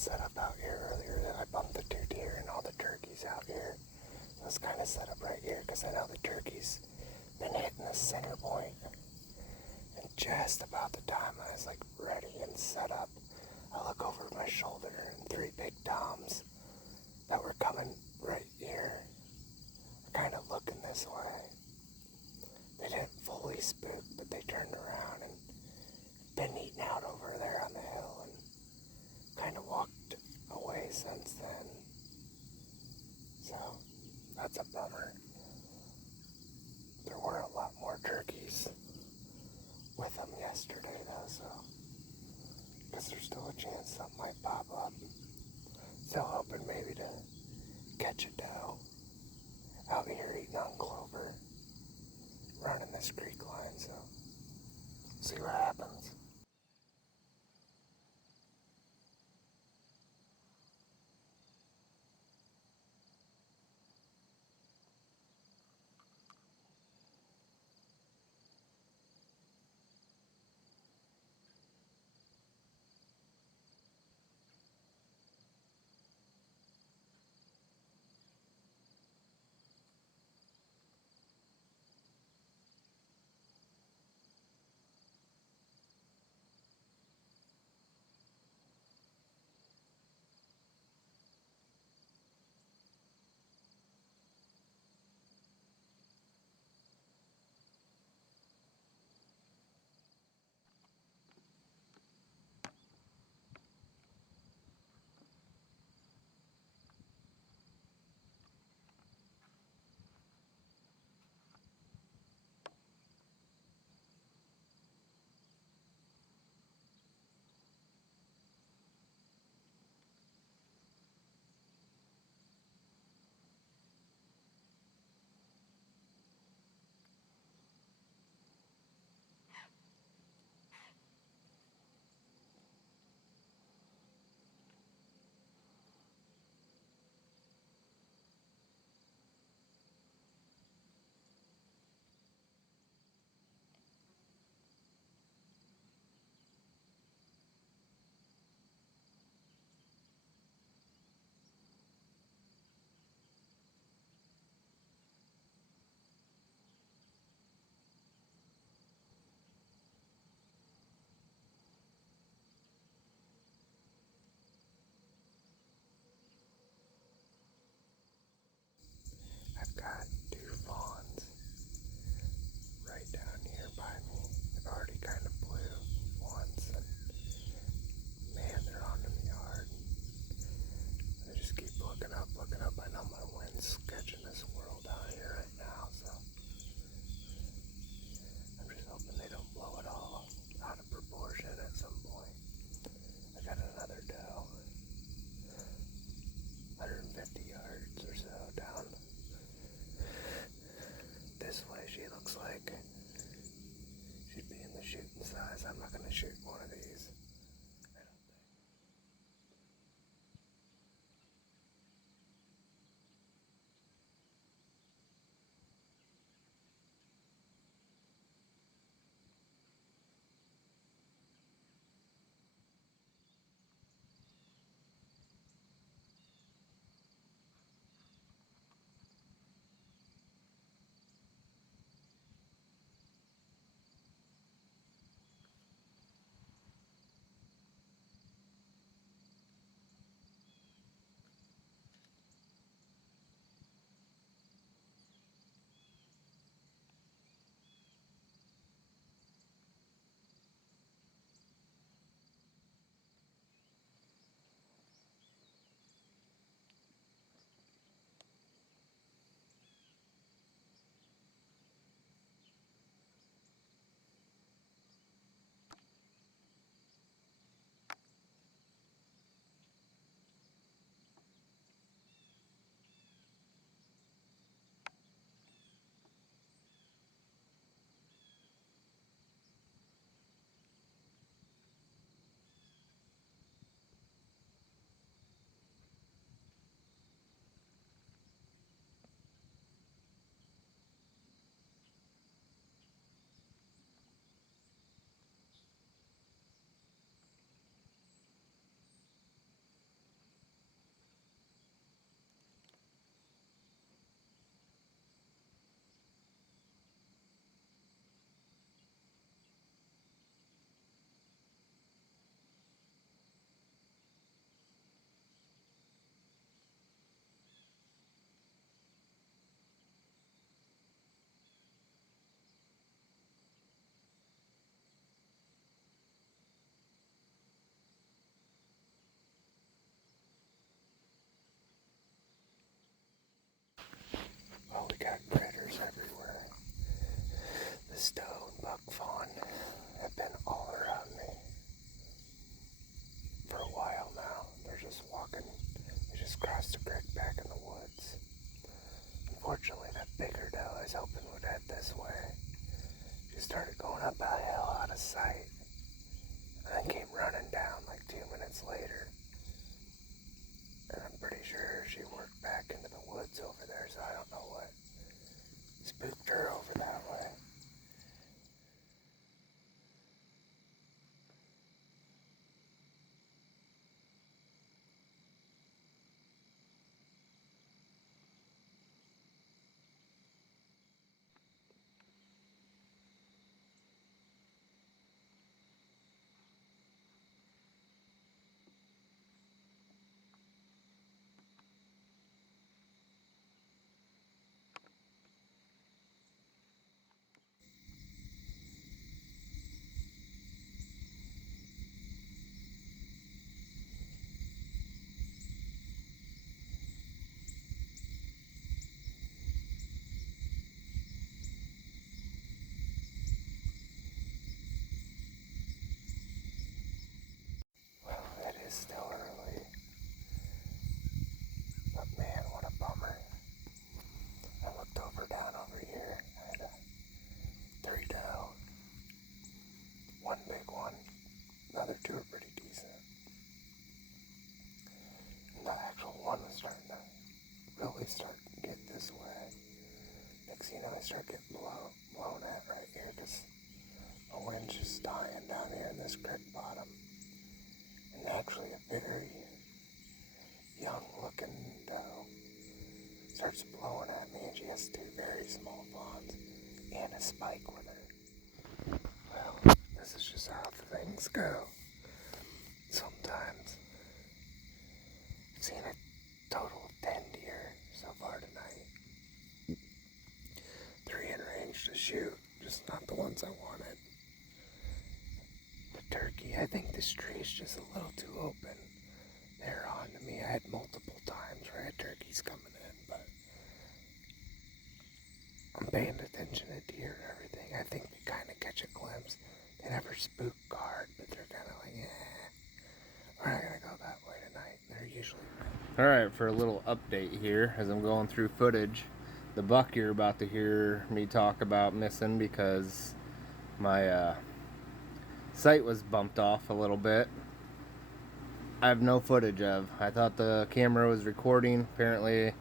set up out here earlier. I bumped the 2 deer and all the turkeys out here. It was kind of set up right here because I know the turkeys been hitting the center point. And just about the time I was like ready and set up, I look over my shoulder and 3 big toms that were coming right here are kind of looking this way. They didn't fully spook, but they turned around and been eating out over there on the hill and kind of walked away since then. So that's a bummer. There were a lot more turkeys with them yesterday though, so because there's still a chance something might pop up. Still hoping maybe to catch a doe out here eating on clover, running this creek line, so see what happens. across the creek back in the woods. Unfortunately, that bigger doe I was hoping would head this way. She started going up a hill out of sight, and then came running down like 2 minutes later. And I'm pretty sure she worked back into the woods over there, so I don't know what spooked her over that way. Well, it is still early, but man, what a bummer. I looked down over here, I had 3 doe, 1 big one, the other 2 are pretty decent. And the actual one was starting to really start to get this way. Next thing you know, I start getting blown at right here because the wind's just dying down here in this creek bottom. And actually a very young looking doe starts blowing at me, and she has 2 very small fawns and a spike with her. Well, this is just how things go. Sometimes I've seen a total of 10 deer so far tonight. 3 in range to shoot, just not the ones I wanted. The turkey, I think this tree is just a little too open. They're on to me. I had multiple times where I had turkeys coming in, but I'm paying attention to deer and everything. I think they kind of catch a glimpse. They never spook guard, but they're kind of like, we're not going to go that way tonight. They're usually... Alright, for a little update here as I'm going through footage. The buck you're about to hear me talk about missing because my sight was bumped off a little bit. I have no footage of. I thought the camera was recording. Apparently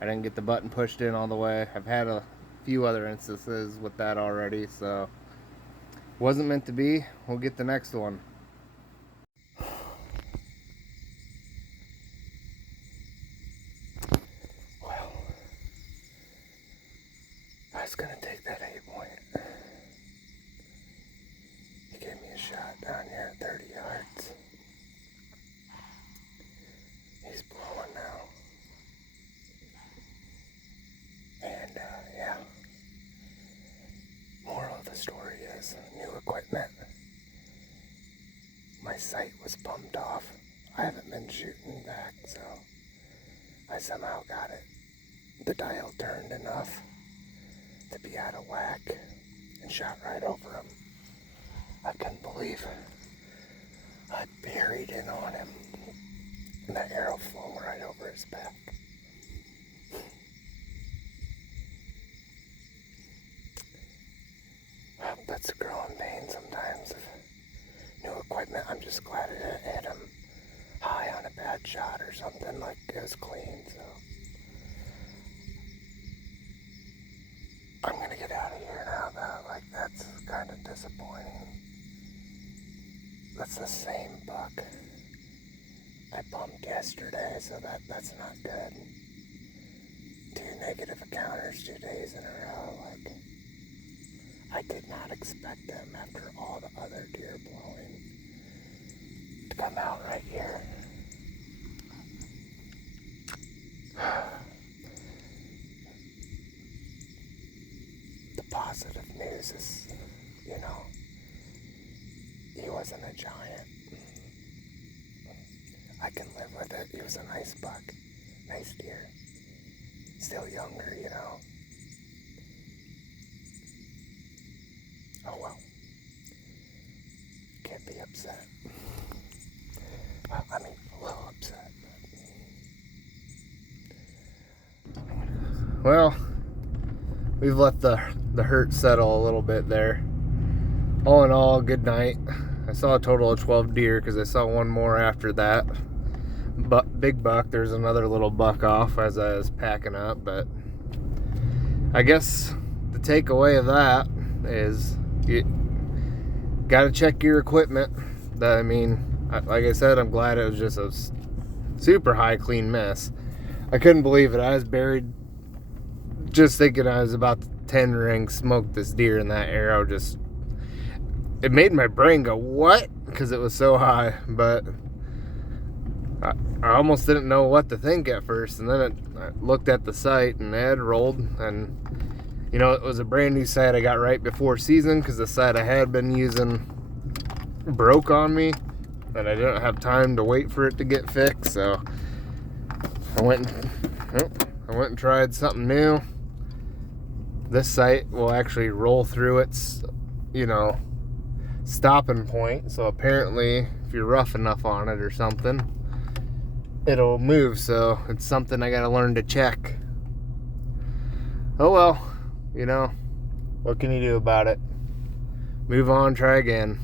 I didn't get the button pushed in all the way. I've had a few other instances with that already, so wasn't meant to be. We'll get the next one. Well, I was gonna take that 8-point. He gave me a shot down here at 30 yards. He's blowing now. And, yeah. Moral of the story is new equipment. My sight was bumped off. I haven't been shooting back, so I somehow got it. The dial turned enough to be out of whack and shot right over him. I couldn't believe I buried in on him, and the arrow flew right over his back. That's a growing pain sometimes of new equipment. I'm just glad it didn't hit him high on a bad shot or something, like it was clean, so. I'm gonna get out of here now though, like that's kind of disappointing. That's the same buck I bumped yesterday, so that's not good. 2 negative encounters 2 days in a row, like I did not expect them after all the other deer blowing to come out right here. The positive news is, he wasn't a giant. I can live with it. He was a nice buck, nice deer. Still younger, Oh well. Can't be upset. Well, I mean, a little upset. But well, we've let the hurt settle a little bit there. All in all, good night. I saw a total of 12 deer because I saw one more after that. But big buck, there's another little buck off as I was packing up. But I guess the takeaway of that is you got to check your equipment. I mean, like I said, I'm glad it was just a super high clean mess. I couldn't believe it. I was buried just thinking I was about to 10 ring smoke this deer in that arrow. Just, it made my brain go, what? Because it was so high. But I almost didn't know what to think at first. And then I looked at the sight and it had rolled. And, you know, it was a brand new sight I got right before season because the sight I had been using broke on me. And I didn't have time to wait for it to get fixed. So I went and tried something new. This sight will actually roll through its, you know, stopping point. So apparently, if you're rough enough on it or something, it'll move. So it's something I gotta learn to check. Oh well, you know, what can you do about it? Move on, try again.